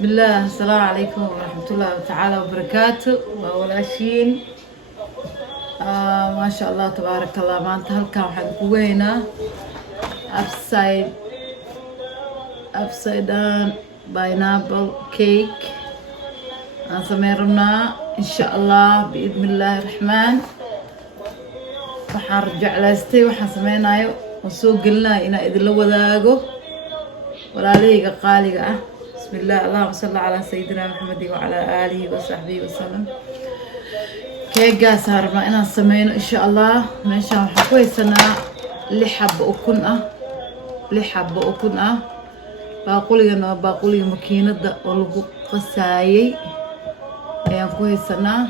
بسم الله. السلام عليكم ورحمة الله تعالى وبركاته. وولاشين ما شاء الله تبارك الله. ما أنت هلكا وحن كوينا upside down pineapple cake سميرنا إن شاء الله بإذن الله الرحمن. waxaan jeclaystay waxaan sameynaayo oo soo gelinayo inaan idinla wadaago walaalahayga qaaliga ah. bismillaah, allahumma salli calaa sayidina maxamed wacalaa aalihi wasaxbihi wasalam. keegaas aan rabnaa inaan sameyno insha allah. meeshaan waxaan ku haysanaa 6 xabo ukun ah. baaquligana waa baaquliga makiinada oo lagu qasaayay ayaan ku haysanaa.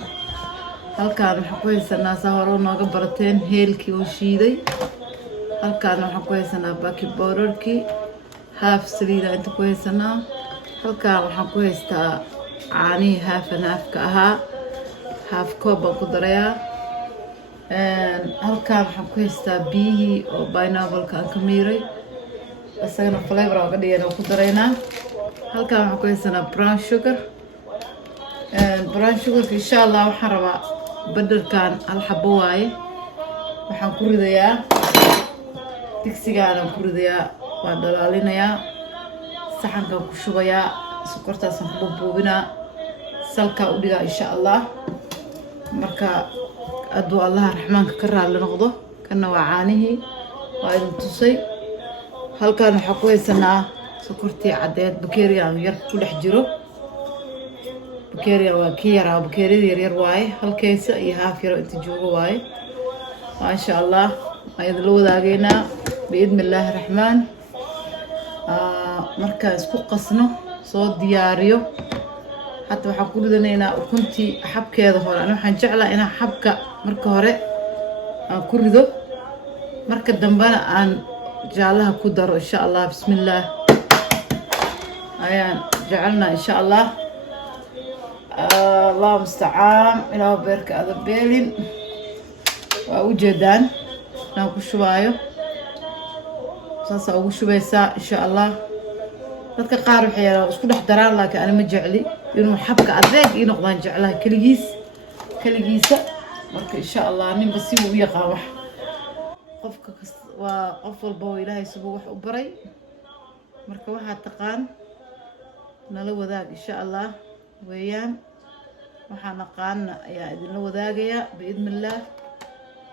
halkaan waxaan ku haysanaa saa hore nooga barateen heelkii oo shiiday. halkaan waxaan ku haysanaa baking powderkii half saliida inta ku haysanaa. halkaan waxaan ku haystaa caanihii half and half-ka ahaa, half koob baan ku darayaa. halkaan waxaan ku haystaa biyihii oo pineapple-ka aan ka miiray, isagana flavor aan ka dhigayna oo ku daraynaa. halkaan waxaan ku haysanaa brown sugar. brown sugarka insha allah waxaan rabaa badarkan hal xabo waaye. waxaan ku ridayaa digsigaan ku ridayaa, waan dhalaalinayaa, saxankaan ku shubayaa, sokortaasaan ku buubinaa, salkaa u dhigaa insha allah. marka hadduu allaha raxmaanka ka raali noqdo. kana waa caanihii waa idin tusay. halkaan waxaa ku haysanaa sokortii caddeed, bakeeriyan yar ku dhex jiro. bakeeriyan waa kii yaraa, bakeeriyada yaryar waaye, halkaysa iyo haaf yaro inta joogo waaye. maasha allah waan idinla wadaageynaa biidni illaahi raxmaan. markaan isku qasno soo diyaariyo hadda waxaan ku ridanaynaa ukuntii xabkeeda hore. ani waxaan jeclaa inaan xabka marka hore aan ku rido, marka dambena aan jaalaha ku daro insha allah. bismillaah ayaan jecelnaa insha allah. allahu mustacaan. ilaahu beerka ada beelin. waa ujeedaan inaan ku shubaayo, saasaa ugu shubaysaa insha allah. dadka qaar waxay isku dhex daraan, laakiin ani ma jecli inuu xabka adeeg ii noqdaan, jeclaha keligiisa. marka insha allah ninba si uu u yaqaan wax. qofka kasta waa qof walba oo ilaahay subuu wax u baray. marka waxaa taqaan nala wadaag insha allah weeyaan. waxaa naqaana ayaa idinla wadaagayaa biidnillaah,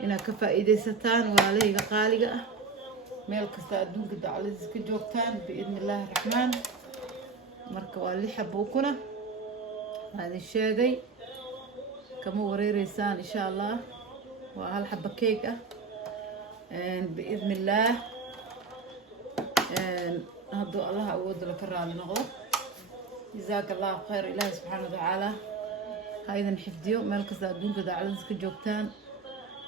inaad ka faa'iidaysataan walaalahayga qaaliga ah meel kasta adduunka dacladiis ka joogtaan biidnillaahi raxmaan. marka waa 6 xabo ukuna waan idin sheegay, kama wareereysaan insha allah. waa 1 xabo keeg ah biidnillaah. hadduu allaha awooda la ka raali noqdo. jazaaka allahu khayr. ilaahi subxaana watacaala ha idin xifdiyo meel kasta adduunka dacladiis ka joogtaan.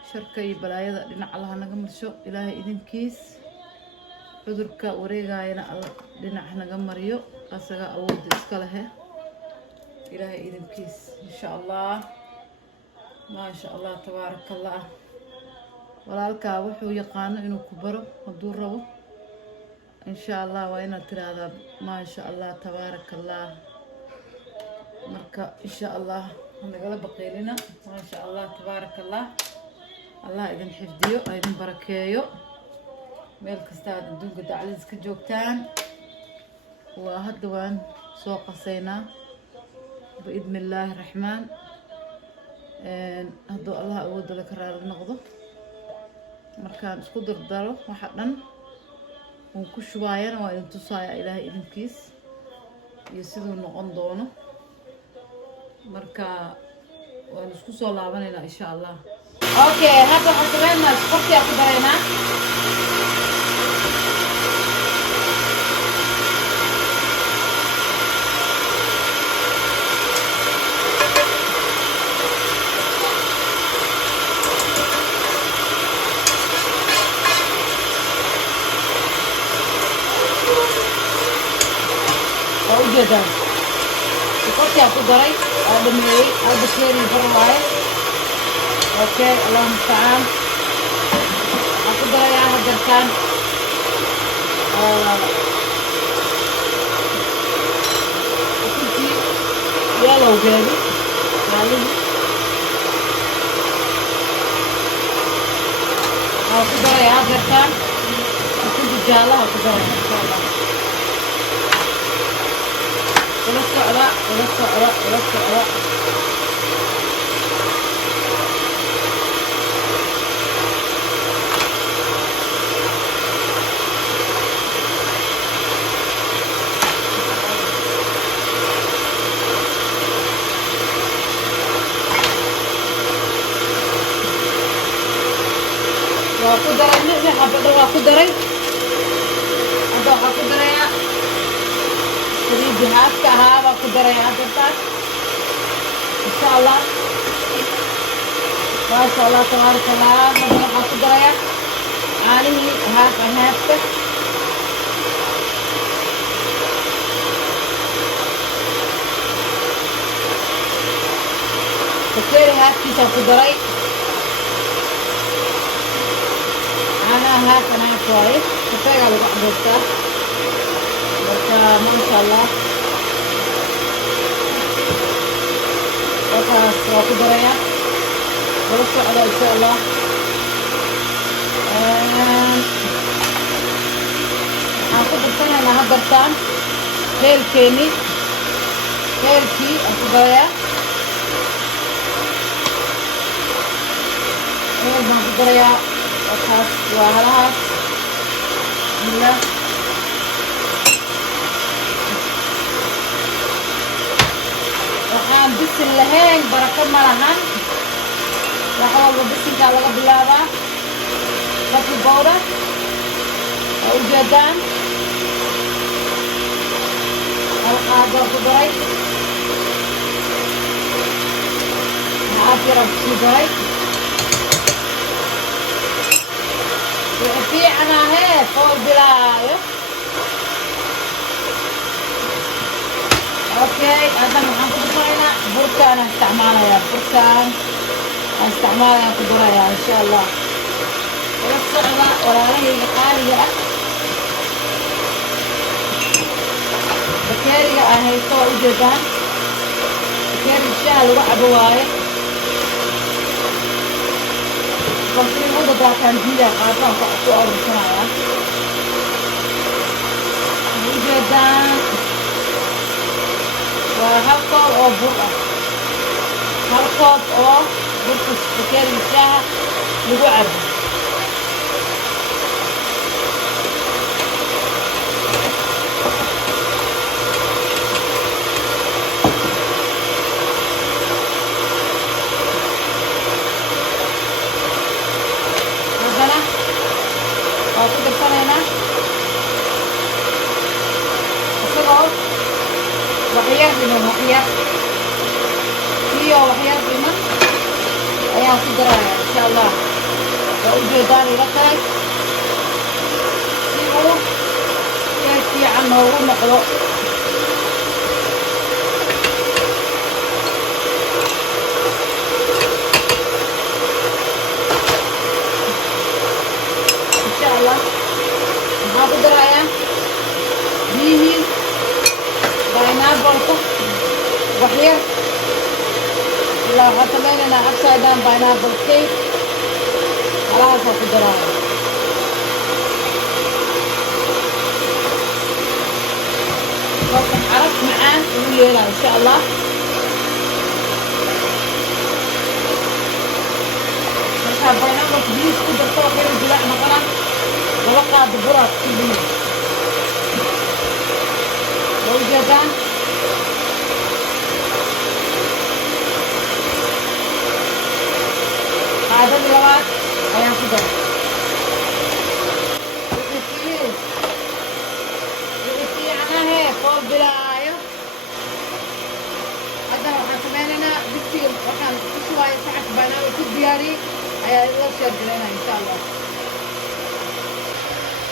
sharka iyo balaayada dhinac allaha naga marsho ilaahay idinkiis. cudurka wareegayana alla dhinac naga mariyo, asaga awoodda iska lehe ilaahay idinkiis insha allah. maasha allah tabaaraka allah. walaalkaa wuxuu yaqaano inuu ku baro hadduu rabo insha allah. waa inaad tiraahdaa maasha allah tabaaraka allah. marka insha allah nagala baqeelina. maasha allah tabaaraka allah. allah idin xifdiyo, idin barakeeyo meel kasta aad adduunka dacladiis ka joogtaan. waa hadda waan soo qasaynaa biidnillaahi raxmaan. hadduu allah awoodda la ka raali noqdo. markaan isku dardaro waxa dhan uun ku shubaayana waa idin tusaaya ilaahay idinkiis iyo siduu noqon doono. marka waan isku soo laabanaynaa insha allah. okay, hadda waxaan sameynaa sokortii ku daraynaa. waa ujeedaan sokortii ku daray waa dhameeyey. hadda keeni bar waaye. اوكي اللهم المستعان. اقدر يا هذا كان awgeedi raallihi waxaa ku darayaa beertaan ukunta jaallaha ku daraya insha allah ula socda ula socda ula socda وأكو دري نحن حبة وأكو دري هذا وأكو دري سريج هاد كها وأكو دري هذا تاك إن شاء الله ما شاء الله تبارك الله هذا وأكو دري عالي هاد هاد كثير هاد كيس أكو دري أنا هاك كويس كفاية على بعض الوقت بس ما شاء الله بس وأكو دريا ورصوا على إن شاء الله هاخد الثانية أنا هبرتان هيل كيني هيل كي أكو دريا هيل ما أكو دريا وخاص وهلاها بالله وحان بسن لهين بركة ملهان وحوال بسن كالغة بلابا لكي بورة وجدان القادر قدري عافرة بسيبري في أنا هيك فوق بلايو أوكي هذا محمد بطرينا بركان استعمالها يا بركان استعمالها قدرها إن شاء الله ولا الصعبة ولا هي قالية بكيري هي فوق جدان بكيري الشال وعب وايد بصير هذا ده كان جيدا قاطع فوق أول سنة جدا وهالقط أو برقة هالقط أو برقة بكير الشاة لوعب وحياة من وحياة فيه وحياة من أيام صدرها إن شاء الله وأوجه داري لكي فيه كيف عنه ونقضه إن شاء الله ما بدرها فيه باينابل وحير لو حطينا لنا upside down باينابل كيك خلاص هتقدرها لكن عرفت معاه وليلة إن شاء الله marka باينابل كبير كده فوق غير الجلاء مثلا ووقع دبرات كبير وجدان هذا اللواء أيام صدر يغسي عنها هيك فوق بلايو هذا وحاسميننا بكتير وحان شوية ساعة بناوي كدياري أيها الوشر جلنا إن شاء الله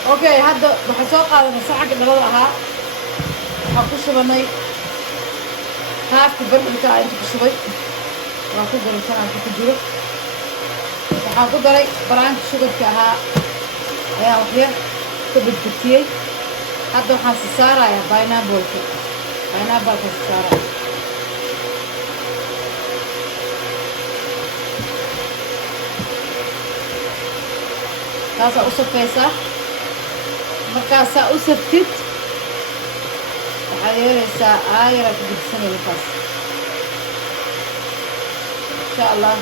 أوكي هذا بحسوق هذا ساعة قبلها وحاكوشبني هاك برمجة أنت كشبي وحاكو قريتان أنت كجيرو وحاكو قري برانك شغل كها يا وحيا كبدتي هذا وحاسسارة يا باينابل سارة taasaa u safaysaa. markaasaa u saftid waxaa yeelaysaa aayara ku gudsanay markaas insha allah.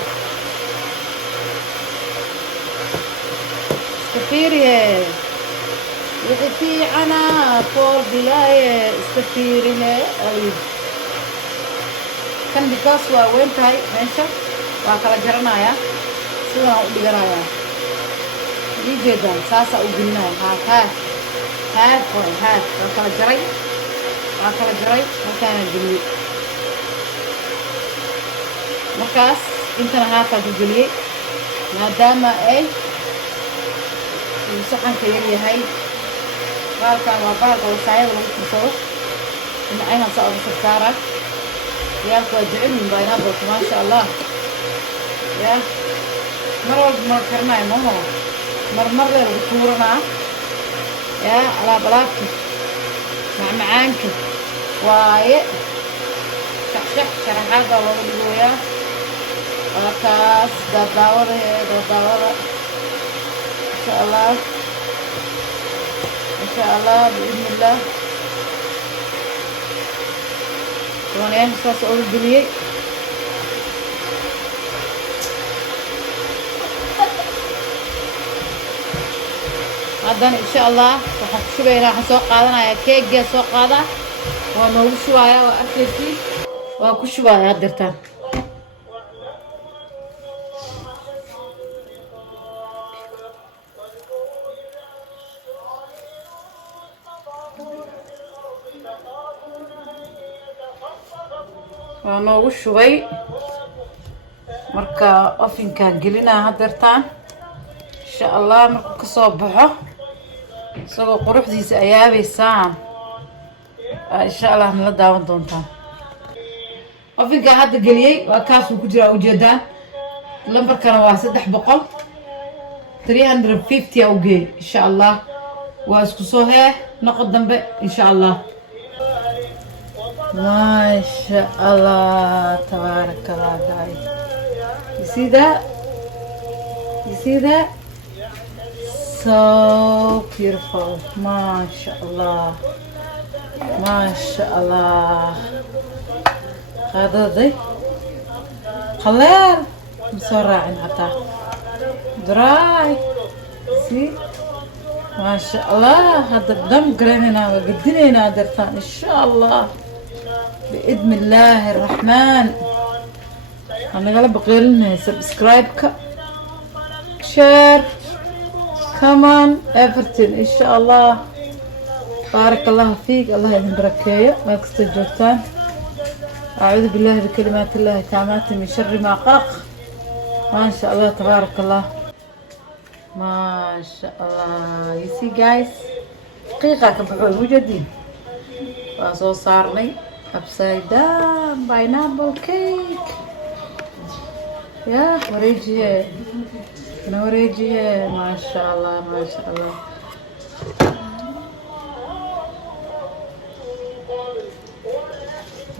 iskafiiriye wixii fiicana fool bilaaye iskafiirine ayib kan because waa weyn tahay meesha waa kala jaranayaa sidaan u dhiganayaa ii jeedaan saasaa u gelinaya haaf waa kala jaray halkaana geliyey markaas intana haafaa ku geliyey maadaama ay uu saxanka yar yahay. baalkan waa baalka wasaayada lagu kursado dhinacayna saa uga sarsaara ciyaalku waa jecel yihiin pineapple maasha allah ya mar walba ma karinayo maho marmar lee lagu tuuranaa ya alaabta macmacaanka waaye shaxshax sharaxaada looga dhigooyaa. waa kaas daadaawada insha allah biidni illah tobaneyaasha saas ooga geliyey. haddana insha allah waxaan ku shubaynaa, waxaan soo qaadanayaa keegaa soo qaadaa waa noogu shubayaa, waa arkaysi waa ku shubayaa hadirtaan. waa noogu shubay marka ofinkaan gelinaa hadirtaan insha allah. markuu ka soo baxo isagoo quruxdiisa ayaabaysaan insha allah nala daawan doontaan. ofinkaa hadda geliyey waa kaasuu ku jiraa ujeedaan. lambarkana waa 300 350 aa u geey insha allah. waa isku soo noqo dambe insha allah. maasha allah tabaaraka allah guys. You see that? So beautiful. Masha Allah. هذا خلال مسرع حتى دراي سي ما شاء الله. هذا الدم قرينا وقدرنا درتان ان شاء الله بإذن الله الرحمن. أنا قلب بقولنا سبسكرايب شير كمان everything إن شاء الله. بارك الله فيك، الله يباركيه ما كستجوتان. أعوذ بالله بكلمات الله التامات من شر ما خلق. ما شاء الله تبارك الله ما شاء الله. you see guys دقيقة كبحول موجودين وصو صارني upside down pineapple cake. يا وريجيه نوريجيه ما شاء الله ما شاء الله.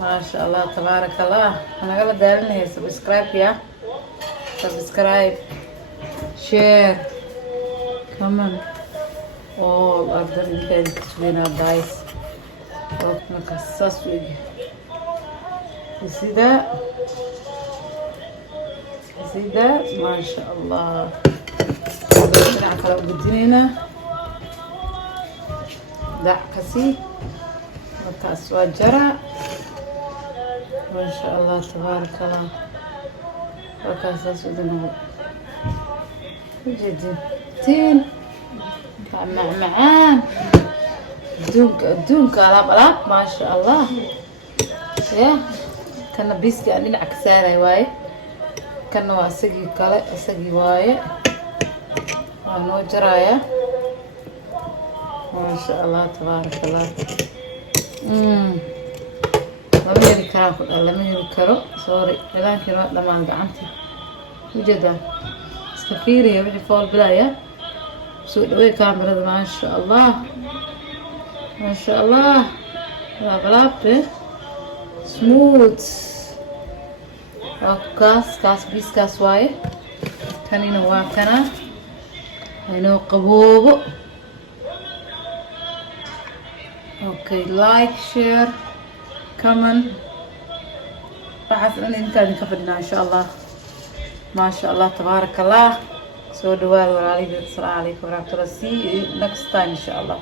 ما شاء الله تبارك الله. أنا قبل دارني سبسكرايب يا سبسكرايب شير كمان all other intents with advice of Nakasas with you see that ما شاء الله. بسرعة كلام بدينا دعكسي وكاس وجرى ما شاء الله تبارك الله. وكاس سودنا جدي تين معان دونك ألاب ما شاء الله. يا كان بيسكي أني عكسارة واي كان واسقي كلا اسقي واي وانو جرايا ما شاء الله تبارك الله. لما يذكروا سوري لكن لما قعنتي وجدا استفيري يا بني فول بلايا سوي دوي كاميرا ما شاء الله ما شاء الله. لا غلابته سموث كاس بيس كاس واي كانينا واكنا haynoo qaboobo. Okay, like, share, comment. waxaas dhan idinkaa idinka fadhinaa insha allah. maasha allah, tabaaraka allah. soo dhawaada walaalihii. assalaamu calaykum waraxmatullahi. See you next time insha allah.